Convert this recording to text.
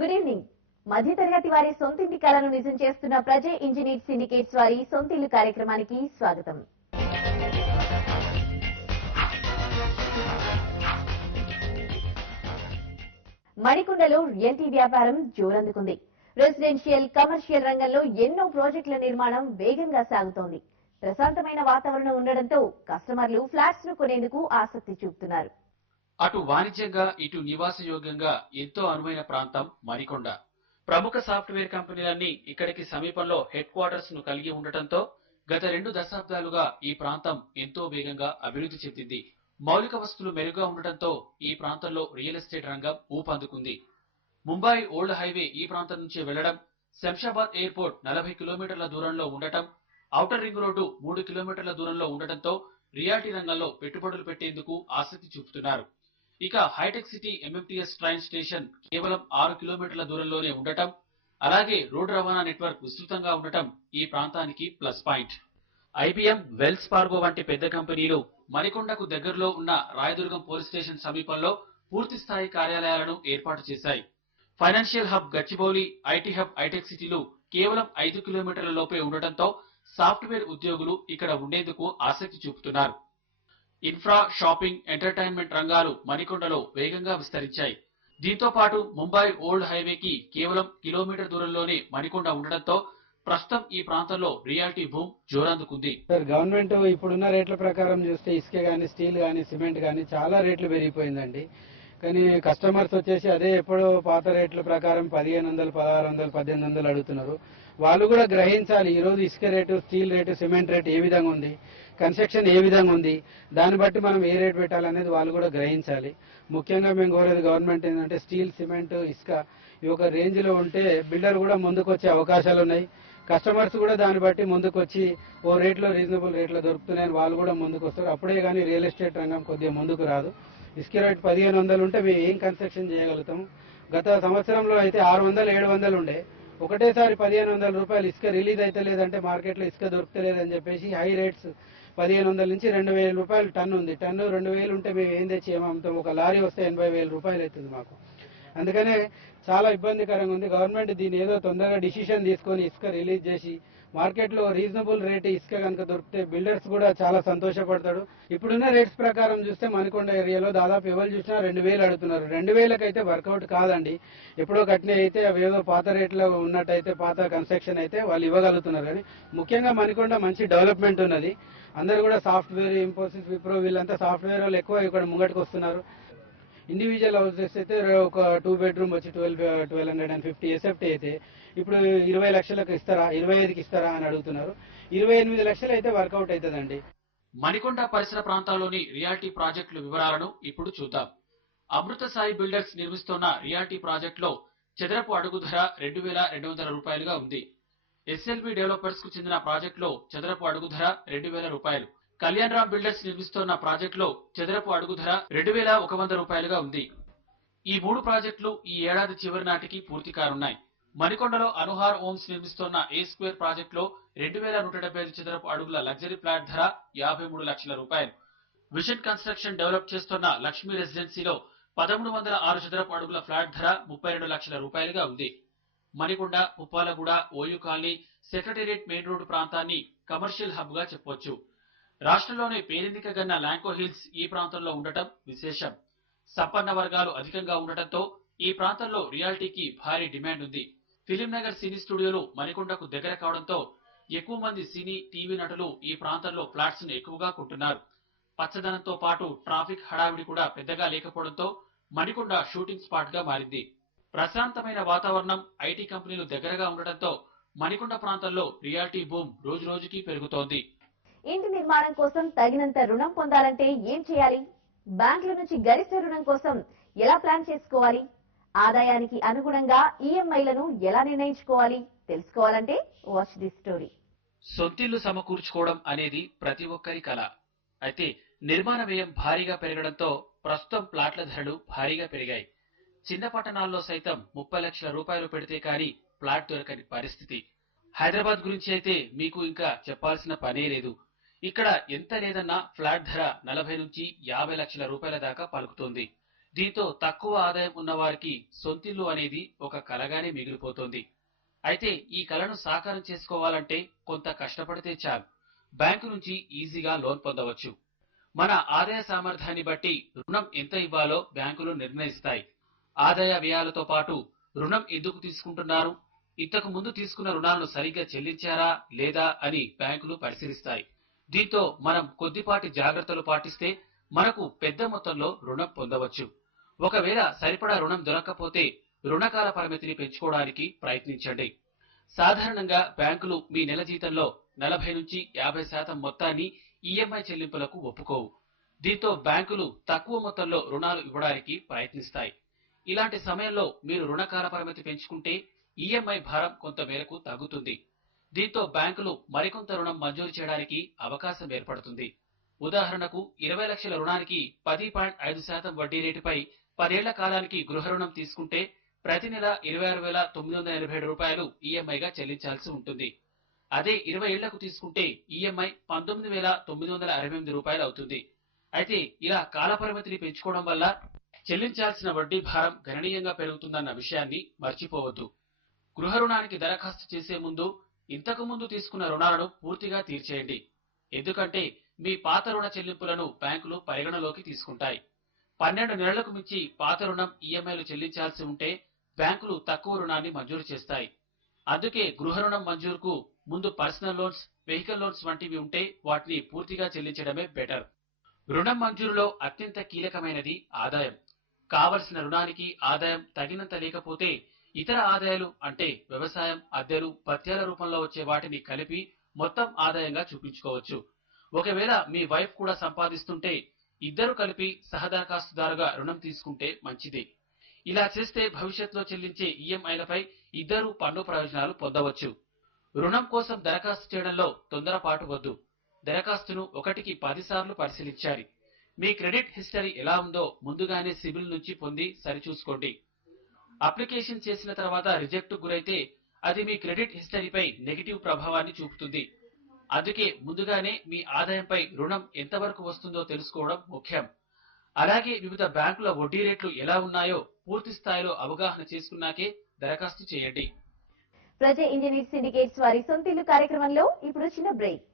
Good evening. మధ్యతరగతి వారి సొంతింటి కలను నిజం చేస్తున్న ప్రజా ఇంజనీర్ సిండికేట్స్ వారి సొంతిల్లు కార్యక్రమానికి స్వాగతం. మణికొండలో రియల్టీ వ్యాపారం జోరందుకుంది. రెసిడెన్షియల్, కమర్షియల్ రంగంలో ఎన్నో ప్రాజెక్టుల నిర్మాణం వేగంగా సాగుతోంది. ప్రశాంతమైన వాతావరణం ఉండడంతో కస్టమర్లు ఫ్లాట్స్ ను కొనేందుకు ఆసక్తి చూపుతున్నారు. అటు వాణిజ్యంగా ఇటు నివాసయోగ్యంగా ఎంతో అనువైన ప్రాంతం మణికొండ. ప్రముఖ సాఫ్ట్వేర్ కంపెనీలన్నీ ఇక్కడికి సమీపంలో హెడ్ క్వార్టర్స్ ను కలిగి ఉండటంతో గత 2 దశాబ్దాలుగా ఈ ప్రాంతం ఎంతో వేగంగా అభివృద్ధి చెందింది. మౌలిక వసతులు మెరుగ్గా ఉండటంతో ఈ ప్రాంతంలో రియల్ ఎస్టేట్ రంగం ఊపందుకుంది. ముంబై ఓల్డ్ హైవే ఈ ప్రాంతం నుంచి వెళ్లడం, శంషాబాద్ ఎయిర్పోర్ట్ 40 కిలోమీటర్ల దూరంలో ఉండటం, ఔటర్ రింగ్ రోడ్డు 3 కిలోమీటర్ల దూరంలో ఉండటంతో రియాలిటీ రంగంలో పెట్టుబడులు పెట్టేందుకు ఆసక్తి చూపుతున్నారు. ఇక హైటెక్ సిటీ ఎంఎంటీఎస్ ట్రైన్ స్టేషన్ కేవలం 6 కిలోమీటర్ల దూరంలోనే ఉండటం, అలాగే రోడ్డు రవాణా నెట్వర్క్ విస్తృతంగా ఉండటం ఈ ప్రాంతానికి plus point. IBM, Wells Fargo వంటి పెద్ద కంపెనీలు మణికొండకు దగ్గరలో ఉన్న రాయదుర్గం పోలీస్ స్టేషన్ సమీపంలో పూర్తి స్థాయి కార్యాలయాలను ఏర్పాటు చేశాయి. Financial hub Gachibowli, IT hub హైటెక్ సిటీలు కేవలం 5 కిలోమీటర్ల లోపే ఉండటంతో సాఫ్ట్వేర్ ఉద్యోగులు ఇక్కడ ఉండేందుకు ఆసక్తి చూపుతున్నారు. ఇన్ఫ్రా, షాపింగ్, ఎంటర్టైన్మెంట్ రంగాలు మణికొండలో వేగంగా విస్తరించాయి. దీంతో పాటు ముంబై ఓల్డ్ హైవేకి కేవలం కిలోమీటర్ దూరంలోనే మణికొండ ఉండడంతో ప్రస్తుతం ఈ ప్రాంతంలో రియాలిటీ భూమ్ జోరందుకుంది. గవర్నమెంట్ ఇప్పుడున్న రేట్ల ప్రకారం చూస్తే ఇసుక గానీ, స్టీల్ గానీ, సిమెంట్ గానీ చాలా రేట్లు పెరిగిపోయిందండి. కానీ కస్టమర్స్ వచ్చేసి అదే ఎప్పుడో పాత రేట్ల ప్రకారం 1500, 1600, 1800 అడుగుతున్నారు. వాళ్ళు కూడా గ్రహించాలి ఈ రోజు ఇసుక rate, steel rate, cement rate ఏ విధంగా ఉంది, కన్స్ట్రక్షన్ ఏ విధంగా ఉంది, దాన్ని బట్టి మనం ఏ రేట్ పెట్టాలనేది వాళ్ళు కూడా గ్రహించాలి. ముఖ్యంగా మేము కోరేది గవర్నమెంట్ ఏంటంటే స్టీల్, సిమెంట్, ఇసుక ఈ ఒక రేంజ్ లో ఉంటే బిల్డర్ కూడా ముందుకు వచ్చే అవకాశాలు ఉన్నాయి. కస్టమర్స్ కూడా దాన్ని బట్టి ముందుకు వచ్చి ఓ రేట్లో రీజనబుల్ రేట్లో దొరుకుతున్నాయని వాళ్ళు కూడా ముందుకు వస్తారు. అప్పుడే కానీ రియల్ ఎస్టేట్ రంగం కొద్దిగా ముందుకు రాదు. ఇసుక రేట్ 1500 ఉంటే మేము ఏం కన్స్ట్రక్షన్ చేయగలుగుతాము? గత సంవత్సరంలో అయితే 600, 700 ఉండే. ఒకటేసారి 1500 రూపాయలు ఇసుక రిలీజ్ అయితే లేదంటే మార్కెట్లో ఇసుక దొరుకుతలేదని చెప్పేసి హై రేట్స్ 1500 నుంచి 2000 రూపాయలు టన్ ఉంది. టన్ను 2000 ఉంటే మేము ఏం తెచ్చి ఏమమ్ముతాం? ఒక లారీ వస్తే 80,000 రూపాయలు అవుతుంది మాకు. అందుకనే చాలా ఇబ్బందికరంగా ఉంది. గవర్నమెంట్ దీని ఏదో తొందరగా డిసిషన్ తీసుకొని ఇసుక రిలీజ్ చేసి మార్కెట్లో రీజనబుల్ రేట్ ఇసుక కనుక దొరికితే బిల్డర్స్ కూడా చాలా సంతోషపడతాడు. ఇప్పుడున్న రేట్స్ ప్రకారం చూస్తే మణికొండ ఏరియాలో దాదాపు ఎవరు చూసినా 2000 అడుగుతున్నారు. 2000కి అయితే వర్కౌట్ కాదండి. ఎప్పుడో కట్టిన అయితే అవి ఏదో పాత రేట్లో ఉన్నట్టయితే, పాత కన్స్ట్రక్షన్ అయితే వాళ్ళు ఇవ్వగలుగుతున్నారు. కానీ ముఖ్యంగా మణికొండ మంచి డెవలప్మెంట్ ఉన్నది. అందరూ కూడా సాఫ్ట్వేర్, ఇన్ఫోసిస్, విప్రో వీళ్ళంతా సాఫ్ట్వేర్ వాళ్ళు ఎక్కువ ఇక్కడ ముంగటికి వస్తున్నారు. ఇండివిజువల్ హౌసెస్ అయితే ఒక 2 బెడ్రూమ్ వచ్చి 1250 ఎస్ఎఫ్టీ అయితే ఇప్పుడు 20 లక్షలకు ఇస్తారా, 25కి ఇస్తారా అని అడుగుతున్నారు. 28 లక్షలు అయితే వర్కౌట్ అవుతుందండి. మణికొండ పరిసర ప్రాంతాల్లోని రియాలిటీ ప్రాజెక్టుల వివరాలను ఇప్పుడు చూద్దాం. అమృత సాయి బిల్డర్స్ నిర్మిస్తున్న రియాలిటీ ప్రాజెక్టులో చదరపు అడుగు ధర 2200 రూపాయలుగా ఉంది. ఎస్ఎల్బి డెవలపర్స్ కు చెందిన ప్రాజెక్టులో చదరపు అడుగు ధర 2000 రూపాయలు. కళ్యాణ్ రామ్ బిల్డర్స్ నిర్మిస్తున్న ప్రాజెక్టులో చదరపు అడుగు ధర 2100 రూపాయలుగా ఉంది. ఈ 3 ప్రాజెక్టులు ఈ ఏడాది చివరి నాటికి పూర్తి కానున్నాయి. మణికొండలో అనుహార్ హోమ్స్ నిర్మిస్తున్న ఏ స్క్వేర్ ప్రాజెక్టులో 2175 చదరపు అడుగుల లగ్జరీ ఫ్లాట్ ధర 53 లక్షల రూపాయలు. విషన్ కన్స్ట్రక్షన్ డెవలప్ చేస్తున్న లక్ష్మీ రెసిడెన్సీలో 1306 చదరపు అడుగుల ఫ్లాట్ ధర 32 లక్షల రూపాయలుగా ఉంది. Manikonda, Uppalaguda, OU colony, secretariat main road ప్రాంతాన్ని కమర్షియల్ హబ్ గా చెప్పొచ్చు. రాష్ట్రంలోనే పేరెన్నికగన్న లాంకో హిల్స్ ఈ ప్రాంతంలో ఉండటం విశేషం. సంపన్న వర్గాలు అధికంగా ఉండటంతో ఈ ప్రాంతంలో రియాలిటీకి భారీ డిమాండ్ ఉంది. ఫిలిం నగర్ సినీ స్టూడియోలు మణికొండకు దగ్గర కావడంతో ఎక్కువ మంది సినీ, టీవీ నటులు ఈ ప్రాంతంలో ఫ్లాట్స్ ను ఎక్కువగా కొంటున్నారు. పచ్చదనంతో పాటు ట్రాఫిక్ హడావిడి కూడా పెద్దగా లేకపోవడంతో మణికొండ షూటింగ్ స్పాట్ గా మారింది. ప్రశాంతమైన వాతావరణం, ఐటీ కంపెనీలు దగ్గరగా ఉండటంతో మణికొండ ప్రాంతంలో రియాలిటీ భూమ్ రోజు రోజుకి పెరుగుతోంది. ఇంటి నిర్మాణం కోసం తగినంత రుణం పొందాలంటే ఏం చేయాలి? బ్యాంకుల నుంచి గరిష్ట రుణం కోసం ఎలా ప్లాన్ చేసుకోవాలి? ఆదాయానికి అనుగుణంగా ఈఎంఐలను ఎలా నిర్ణయించుకోవాలి? తెలుసుకోవాలంటే వాచ్ దిస్ స్టోరీ. సొంతిల్లు సమకూర్చుకోవడం అనేది ప్రతి ఒక్కరి కల. అయితే నిర్మాణ వ్యయం భారీగా పెరగడంతో ప్రస్తుతం ప్లాట్ల ధరలు భారీగా పెరిగాయి. చిన్న పట్టణాల్లో సైతం 30 లక్షల రూపాయలు పెడితే కానీ ప్లాట్ దొరకని పరిస్థితి. హైదరాబాద్ గురించి అయితే మీకు ఇంకా చెప్పాల్సిన పనే లేదు. ఇక్కడ ఎంత లేదన్నా ఫ్లాట్ ధర 40 నుంచి 50 లక్షల రూపాయల దాకా పలుకుతోంది. దీంతో తక్కువ ఆదాయం ఉన్న వారికి సొంతిల్లు అనేది ఒక కలగానే మిగిలిపోతోంది. అయితే ఈ కలను సాకారం చేసుకోవాలంటే కొంత కష్టపడితే చాలు, బ్యాంకు నుంచి ఈజీగా లోన్ పొందవచ్చు. మన ఆదాయ సామర్థ్యాన్ని బట్టి రుణం ఎంత ఇవ్వాలో బ్యాంకులు నిర్ణయిస్తాయి. ఆదాయ వ్యయాలతో పాటు రుణం ఎందుకు తీసుకుంటున్నారు, ఇంతకు ముందు తీసుకున్న రుణాలను సరిగ్గా చెల్లించారా లేదా అని బ్యాంకులు పరిశీలిస్తాయి. దీంతో మనం కొద్దిపాటి జాగ్రత్తలు పాటిస్తే మనకు పెద్ద మొత్తంలో రుణం పొందవచ్చు. ఒకవేళ సరిపడా రుణం దొరకకపోతే రుణకాల పరిమితిని పెంచుకోవడానికి ప్రయత్నించండి. సాధారణంగా బ్యాంకులు మీ నెల జీతంలో 40 నుంచి 50% మొత్తాన్ని ఈఎంఐ చెల్లింపులకు ఒప్పుకోవు. దీంతో బ్యాంకులు తక్కువ మొత్తంలో రుణాలు ఇవ్వడానికి ప్రయత్నిస్తాయి. ఇలాంటి సమయంలో మీరు రుణకాల పరిమితి పెంచుకుంటే ఈఎంఐ భారం కొంత మేరకు తగ్గుతుంది. దీంతో బ్యాంకులు మరికొంత రుణం మంజూరు చేయడానికి అవకాశం ఏర్పడుతుంది. ఉదాహరణకు 20 లక్షల రుణానికి 10.5% వడ్డీ రేటుపై 10 ఏళ్ల కాలానికి గృహ రుణం తీసుకుంటే ప్రతి నెల 26,987 రూపాయలు ఈఎంఐగా చెల్లించాల్సి ఉంటుంది. అదే 20 ఏళ్లకు తీసుకుంటే ఈఎంఐ 19,968 రూపాయలు అవుతుంది. అయితే ఇలా కాల పరిమితిని పెంచుకోవడం వల్ల చెల్లించాల్సిన వడ్డీ భారం గణనీయంగా పెరుగుతుందన్న విషయాన్ని మర్చిపోవద్దు. గృహ రుణానికి దరఖాస్తు చేసే ముందు ఇంతకు ముందు తీసుకున్న రుణాలను పూర్తిగా తీర్చేయండి. ఎందుకంటే మీ పాత రుణ చెల్లింపులను బ్యాంకులు పరిగణలోకి తీసుకుంటాయి. 12 నెలలకు మించి పాత రుణం ఈఎంఐలు చెల్లించాల్సి ఉంటే బ్యాంకులు తక్కువ రుణాన్ని మంజూరు చేస్తాయి. అందుకే గృహ రుణం మంజూరుకు ముందు పర్సనల్ లోన్స్, వెహికల్ లోన్స్ వంటివి ఉంటే వాటిని పూర్తిగా చెల్లించడమే బెటర్. రుణం మంజూరులో అత్యంత కీలకమైనది ఆదాయం. కావలసిన రుణానికి ఆదాయం తగినంత లేకపోతే ఇతర ఆదాయాలు అంటే వ్యవసాయం, అద్దెలు, భత్యాల రూపంలో వచ్చే వాటిని కలిపి మొత్తం ఆదాయంగా చూపించుకోవచ్చు. ఒకవేళ మీ వైఫ్ కూడా సంపాదిస్తుంటే ఇద్దరు కలిపి సహదరఖాస్తుదారుగా రుణం తీసుకుంటే మంచిది. ఇలా చేస్తే భవిష్యత్తులో చెల్లించే ఈఎంఐలపై ఇద్దరు పన్ను ప్రయోజనాలు పొందవచ్చు. రుణం కోసం దరఖాస్తు చేయడంలో తొందరపాటు వద్దు. దరఖాస్తును 1కి 10 సార్లు పరిశీలించాలి. మీ క్రెడిట్ హిస్టరీ ఎలా ఉందో ముందుగానే సిబిల్ నుంచి పొంది సరిచూసుకోండి. అప్లికేషన్ చేసిన తర్వాత రిజెక్ట్ గురైతే అది మీ క్రెడిట్ హిస్టరీపై నెగిటివ్ ప్రభావాన్ని చూపుతుంది. అందుకే ముందుగానే మీ ఆదాయంపై రుణం ఎంతవరకు వస్తుందో తెలుసుకోవడం ముఖ్యం. అలాగే వివిధ బ్యాంకుల వడ్డీ రేట్లు ఎలా ఉన్నాయో పూర్తి స్థాయిలో అవగాహన చేసుకున్నాకే దరఖాస్తు చేయండి. ప్రజా ఇంజనీర్ సిండికేట్స్ వారి సొంతిల్లు కార్యక్రమంలో ఇప్పుడు చిన్న బ్రేక్.